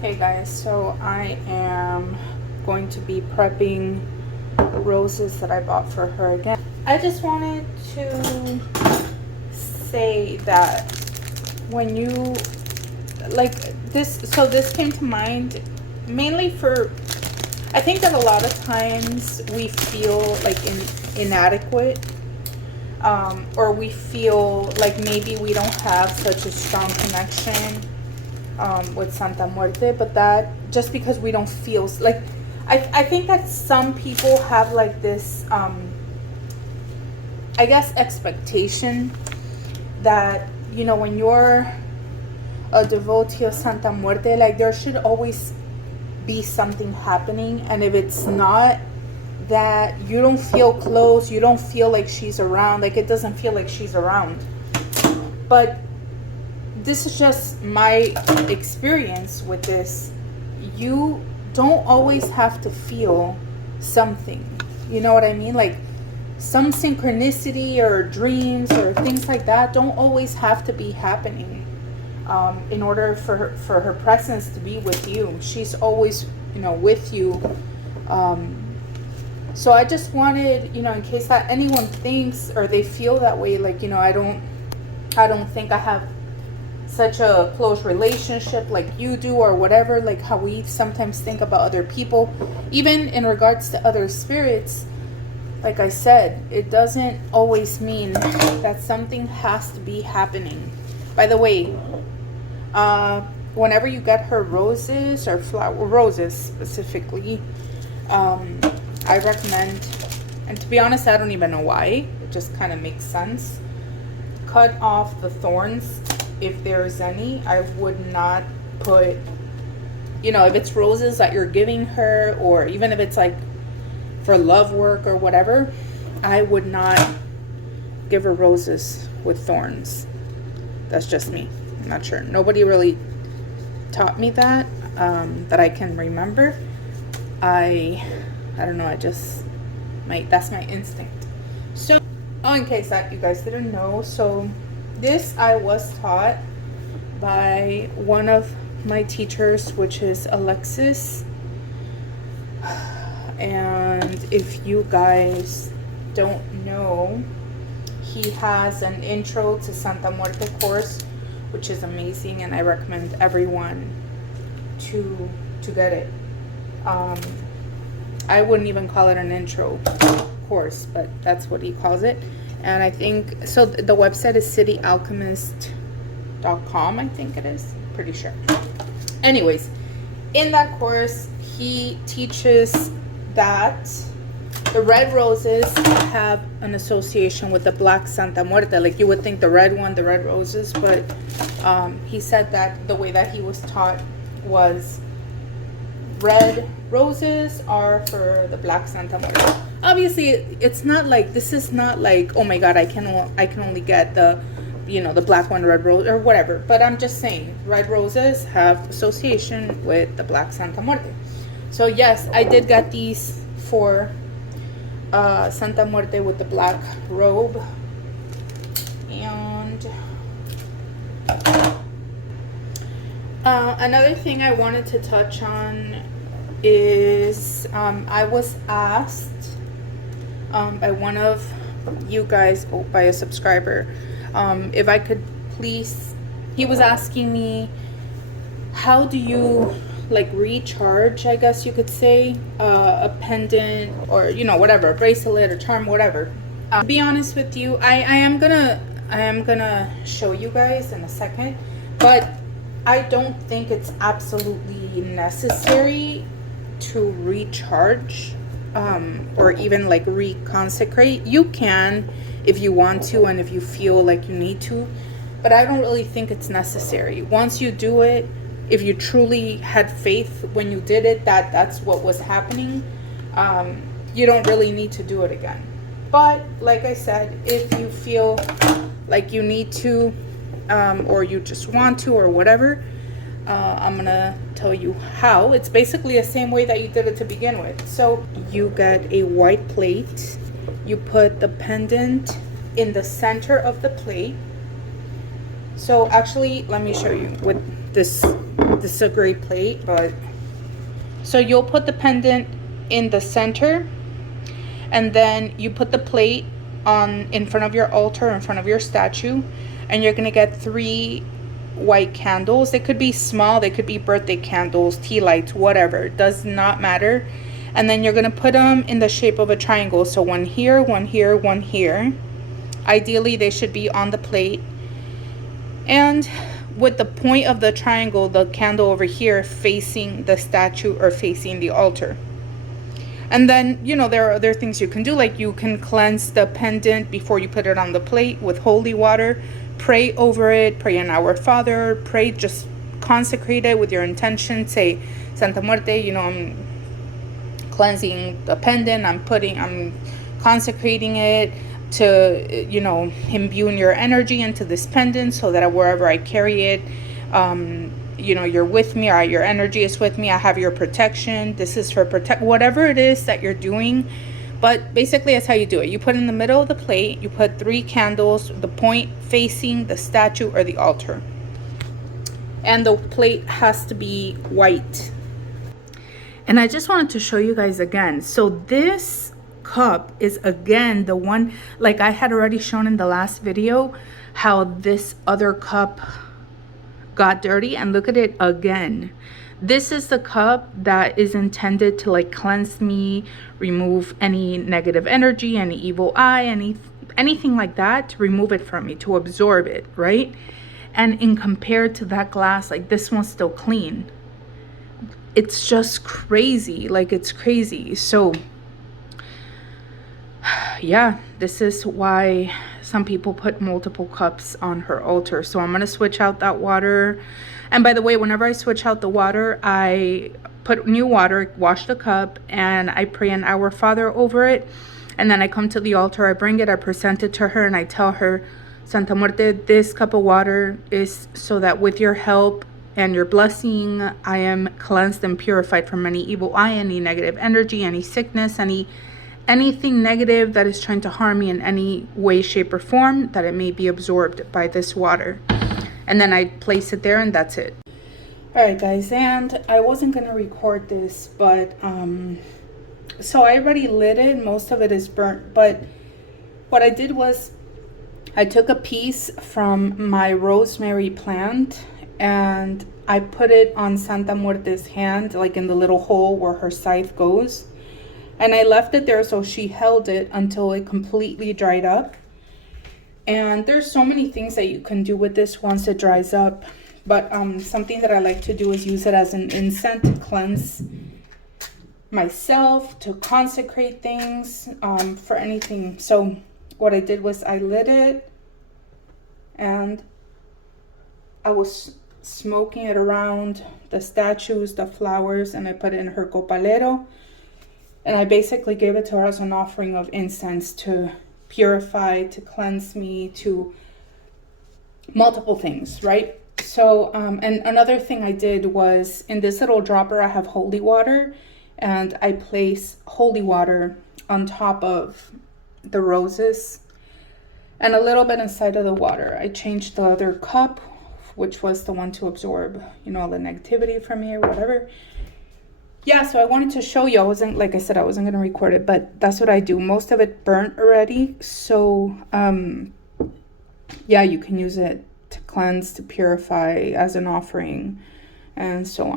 Hey guys, so I am going to be prepping roses that I bought for her again. I just wanted to say that when you like this, so this came to mind mainly for, I think that a lot of times we feel like inadequate, or we feel like maybe we don't have such a strong connection with Santa Muerte, but that just because we don't feel like, I think that some people have like this I guess expectation that, you know, when you're a devotee of Santa Muerte, like there should always be something happening, and if it's not, that you don't feel close, you don't feel like she's around, like it doesn't feel like she's around. But this is just my experience with this. You don't always have to feel something, you know what I mean? Like some synchronicity or dreams or things like that don't always have to be happening in order for her presence to be with you. She's always, you know, with you. So I just wanted, you know, in case that anyone thinks or they feel that way, like, you know, I don't think I have such a close relationship like you do, or whatever, like how we sometimes think about other people, even in regards to other spirits. Like I said, it doesn't always mean that something has to be happening. By the way, whenever you get her roses, or roses specifically, I recommend, and to be honest, I don't even know why, it just kind of makes sense, cut off the thorns if there's any. I would not put, you know, if it's roses that you're giving her, or even if it's like for love work or whatever, I would not give her roses with thorns. That's just me. I'm not sure. Nobody really taught me that, that I can remember. I don't know. That's my instinct. So, in case that you guys didn't know, so this I was taught by one of my teachers, which is Alexis. And if you guys don't know, he has an intro to Santa Muerte course, which is amazing, and I recommend everyone to get it. I wouldn't even call it an intro course, but that's what he calls it. And I think, so the website is cityalchemist.com, I think it is. Pretty sure. Anyways, in that course, he teaches that the red roses have an association with the black Santa Muerte. Like you would think the red one, the red roses, but he said that the way that he was taught was red roses are for the black Santa Muerte. Obviously, it's not like, this is not like, oh my god, I can only get the, you know, the black one, red rose or whatever. But I'm just saying, red roses have association with the black Santa Muerte. So yes, I did get these for Santa Muerte with the black robe. And another thing I wanted to touch on is I was asked by one of you guys, by a subscriber, if I could please, he was asking me, how do you like recharge, I guess you could say, a pendant, or, you know, whatever, a bracelet or charm, whatever. To be honest with you, I am gonna show you guys in a second, but I don't think it's absolutely necessary to recharge, or even like reconsecrate. You can if you want to and if you feel like you need to, but I don't really think it's necessary. Once you do it, if you truly had faith when you did it, that's what was happening, you don't really need to do it again. But like I said, if you feel like you need to, or you just want to, or whatever, I'm gonna tell you how. It's basically the same way that you did it to begin with. So you get a white plate, you put the pendant in the center of the plate. So actually, let me show you with this This is a great plate, but so you'll put the pendant in the center, and then you put the plate on in front of your altar, in front of your statue, and you're gonna get 3 white candles. They could be small, they could be birthday candles, tea lights, whatever, it does not matter. And then you're gonna put them in the shape of a triangle, so one here, one here, one here. Ideally they should be on the plate, and with the point of the triangle, the candle over here facing the statue or facing the altar. And then, you know, there are other things you can do, like you can cleanse the pendant before you put it on the plate with holy water. Pray over it, pray an Our Father, pray, just consecrate it with your intention. Say, Santa Muerte, you know, I'm cleansing the pendant, I'm consecrating it to, you know, imbuing your energy into this pendant so that wherever I carry it, you know, you're with me, or your energy is with me. I have your protection. This is for whatever it is that you're doing. But basically, that's how you do it. You put in the middle of the plate, you put 3 candles, the point facing the statue or the altar. And the plate has to be white. And I just wanted to show you guys again. So this cup is again the one, like I had already shown in the last video, how this other cup got dirty, and look at it again. This is the cup that is intended to like cleanse me, remove any negative energy, any evil eye, anything like that, to remove it from me, to absorb it, right? And in compared to that glass, like this one's still clean. It's just crazy, like it's crazy. So yeah, this is why some people put multiple cups on her altar. So I'm going to switch out that water. And by the way, whenever I switch out the water, I put new water, wash the cup, and I pray an Our Father over it. And then I come to the altar, I bring it, I present it to her, and I tell her, Santa Muerte, this cup of water is so that with your help and your blessing, I am cleansed and purified from any evil eye, any negative energy, any sickness, anything negative that is trying to harm me in any way, shape, or form, that it may be absorbed by this water. And then I place it there, and that's it. All right, guys, and I wasn't gonna record this, but so I already lit it. Most of it is burnt, but what I did was I took a piece from my rosemary plant and I put it on Santa Muerte's hand, like in the little hole where her scythe goes. And I left it there so she held it until it completely dried up. And there's so many things that you can do with this once it dries up. But something that I like to do is use it as an incense to cleanse myself, to consecrate things, for anything. So what I did was I lit it and I was smoking it around the statues, the flowers, and I put it in her copalero. And I basically gave it to her as an offering of incense to purify, to cleanse me, to multiple things, right? So, and another thing I did was in this little dropper, I have holy water, and I place holy water on top of the roses and a little bit inside of the water. I changed the other cup, which was the one to absorb, you know, all the negativity from me or whatever. Yeah, so I wanted to show you. Like I said, I wasn't going to record it, but that's what I do. Most of it burnt already. So, yeah, you can use it to cleanse, to purify, as an offering, and so on.